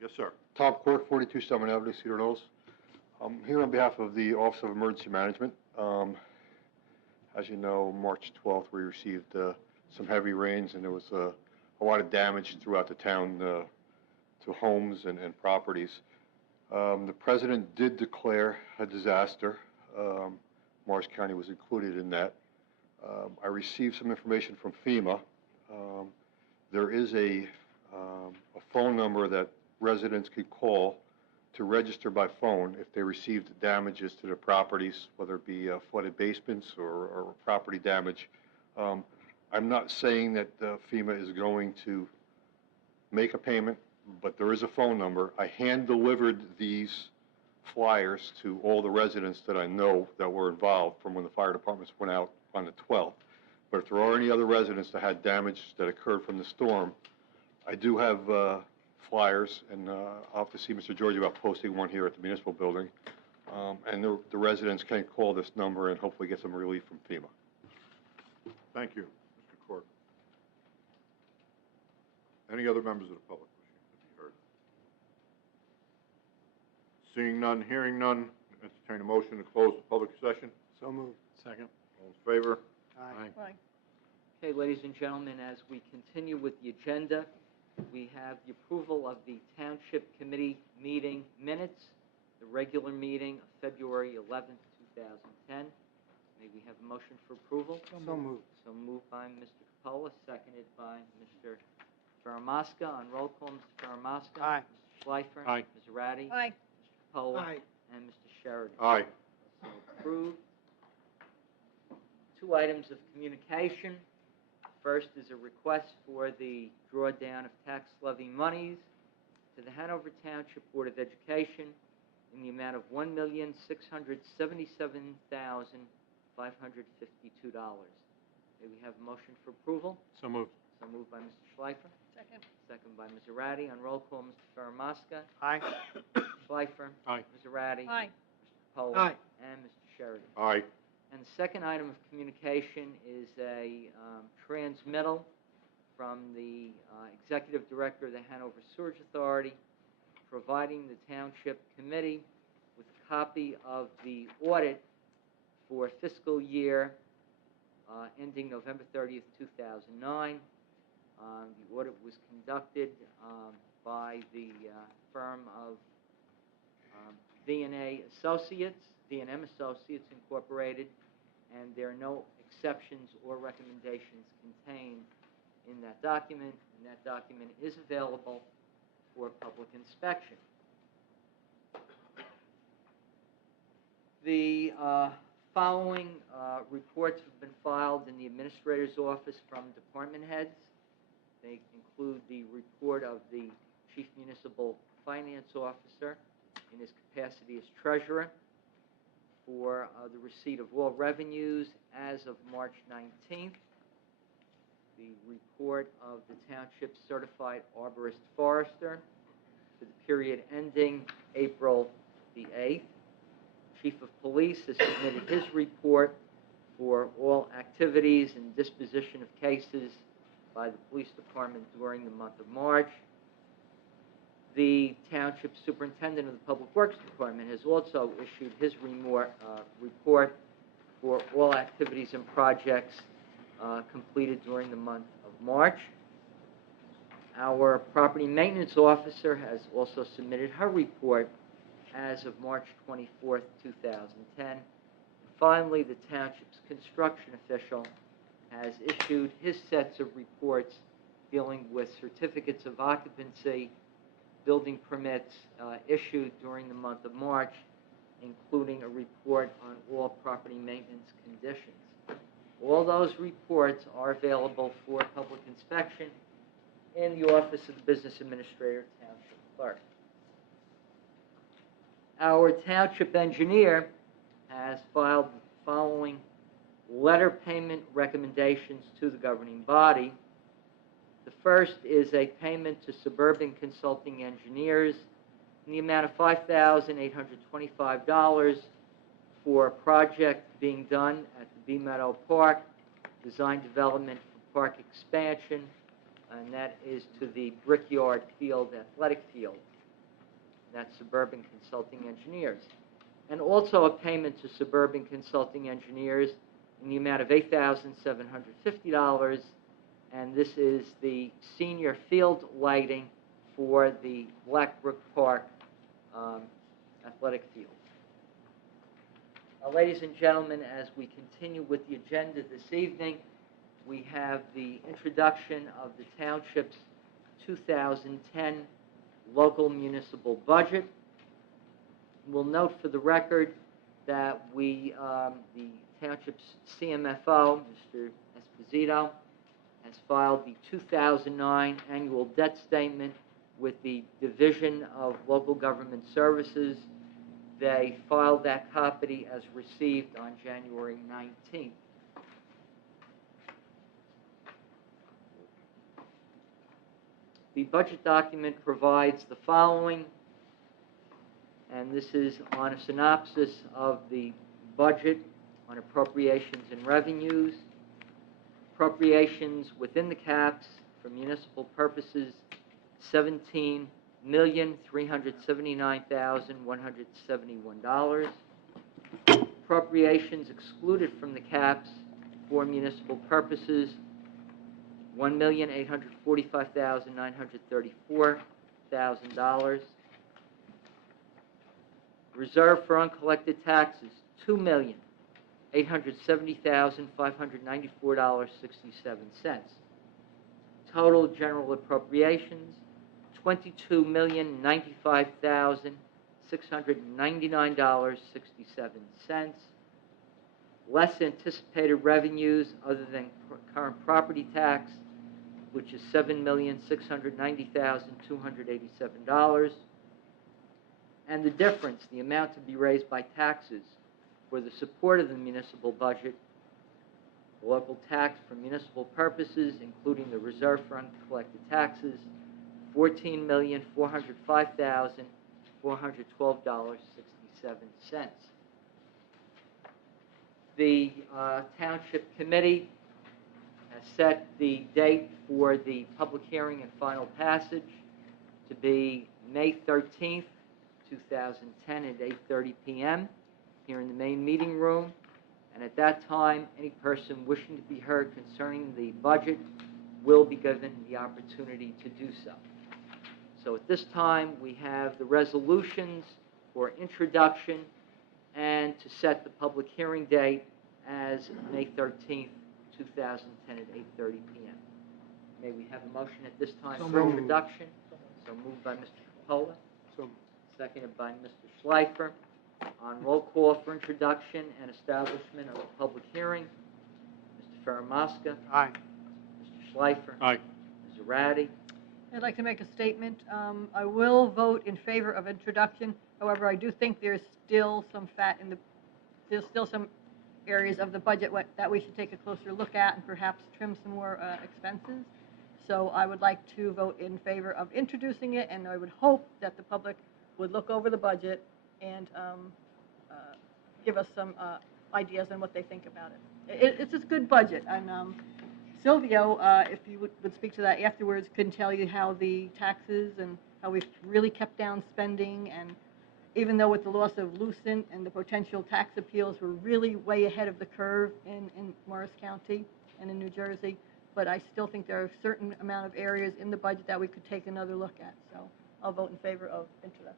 Yes, sir. Tom Court, 42 Summit Avenue, Cedar Knolls. I'm here on behalf of the Office of Emergency Management. As you know, March 12th, we received some heavy rains, and there was a lot of damage throughout the town to homes and properties. The President did declare a disaster. Morris County was included in that. I received some information from FEMA. There is a phone number that residents could call to register by phone if they received damages to their properties, whether it be flooded basements or property damage. I'm not saying that FEMA is going to make a payment, but there is a phone number. I hand-delivered these flyers to all the residents that I know that were involved from when the fire departments went out on the 12th. But if there are any other residents that had damage that occurred from the storm, I do have flyers, and I'll have to see Mr. George about posting one here at the municipal building. And the residents can call this number and hopefully get some relief from FEMA. Thank you, Mr. Court. Any other members of the public wishing to be heard? Seeing none, hearing none, entertain a motion to close the public session. So moved. Second. All in favor? Aye. Okay, ladies and gentlemen, as we continue with the agenda, we have the approval of the Township Committee meeting minutes, the regular meeting of February 11th, 2010. May we have a motion for approval? So moved. So moved by Mr. Capola, seconded by Mr. Faramasca. On roll call, Mr. Faramasca. Aye. Mr. Schleifer. Aye. Ms. Ratti. Aye. Mr. Capola. Aye. And Mr. Sheridan. Aye. So approved. 2 items of communication. First is a request for the drawdown of tax levy monies to the Hanover Township Board of Education in the amount of $1,677,552. May we have a motion for approval? So moved. So moved by Mr. Schleifer. Second. Second by Ms. Ratti. On roll call, Mr. Faramasca. Aye. Schleifer. Aye. Ms. Ratti. Aye. Mr. Capola. Aye. And Mr. Sheridan. Aye. And the second item of communication is a transmittal from the Executive Director of the Hanover Sewerage Authority, providing the Township Committee with a copy of the audit for fiscal year ending November 30th, 2009. The audit was conducted by the firm of V&M Associates Incorporated, and there are no exceptions or recommendations contained in that document, and that document is available for public inspection. The following reports have been filed in the Administrator's Office from department heads. They include the report of the Chief Municipal Finance Officer in his capacity as Treasurer for the receipt of all revenues as of March 19th, the report of the Township Certified Arborist Forester for the period ending April the 8th. Chief of Police has submitted his report for all activities and disposition of cases by the Police Department during the month of March. The Township Superintendent of the Public Works Department has also issued his report for all activities and projects completed during the month of March. Our Property Maintenance Officer has also submitted her report as of March 24th, 2010. Finally, the Township's construction official has issued his sets of reports dealing with certificates of occupancy, building permits issued during the month of March, including a report on all property maintenance conditions. All those reports are available for public inspection in the Office of the Business Administrator, Township Clerk. Our Township Engineer has filed the following letter payment recommendations to the governing body. The first is a payment to Suburban Consulting Engineers in the amount of $5,825 for a project being done at the Bee Meadow Park, design development for park expansion, and that is to the Brickyard Field Athletic Field. that's Suburban Consulting Engineers. And also a payment to Suburban Consulting Engineers in the amount of $8,750, and this is the senior field lighting for the Blackbrook Park athletic field. Ladies and gentlemen, as we continue with the agenda this evening, we have the introduction of the Township's 2010 local municipal budget. We'll note for the record that the Township's CMFO, Mr. Esposito, has filed the 2009 annual debt statement with the Division of Local Government Services. They filed that copy as received on January 19th. The budget document provides the following, and this is on a synopsis of the budget on appropriations and revenues. Appropriations within the caps for municipal purposes, $17,379,171. Appropriations excluded from the caps for municipal purposes, $1,845,934,000. Reserve for uncollected taxes, $2,870,594.67. Total general appropriations, $22,095,699.67. Less anticipated revenues other than current property tax, which is $7,690,287. And the difference, the amount to be raised by taxes for the support of the municipal budget, the local tax for municipal purposes, including the reserve for uncollected taxes, $14,405,412.67. The Township Committee has set the date for the public hearing and final passage to be May 13th, 2010 at 8:30 p.m. here in the main meeting room. And at that time, any person wishing to be heard concerning the budget will be given the opportunity to do so. So at this time, we have the resolutions for introduction and to set the public hearing date as May 13th, 2010 at 8:30 p.m. May we have a motion at this time So for moved. introduction? So moved by Mr. Capola, So, seconded by Mr. Schleifer. On roll call for introduction and establishment of a public hearing, Mr. Faramasca. Aye. Mr. Schleifer. Aye. Ms. Zarate. I'd like to make a statement. I will vote in favor of introduction. However, I do think there's still some there's still some areas of the budget that we should take a closer look at and perhaps trim some more expenses. So I would like to vote in favor of introducing it, and I would hope that the public would look over the budget and give us some ideas on what they think about it. It's a good budget, and Silvio, if you would speak to that afterwards, can tell you how the taxes and how we've really kept down spending, and even though with the loss of Lucent and the potential tax appeals, we're really way ahead of the curve in Morris County and in New Jersey, but I still think there are a certain amount of areas in the budget that we could take another look at, so I'll vote in favor of introduction.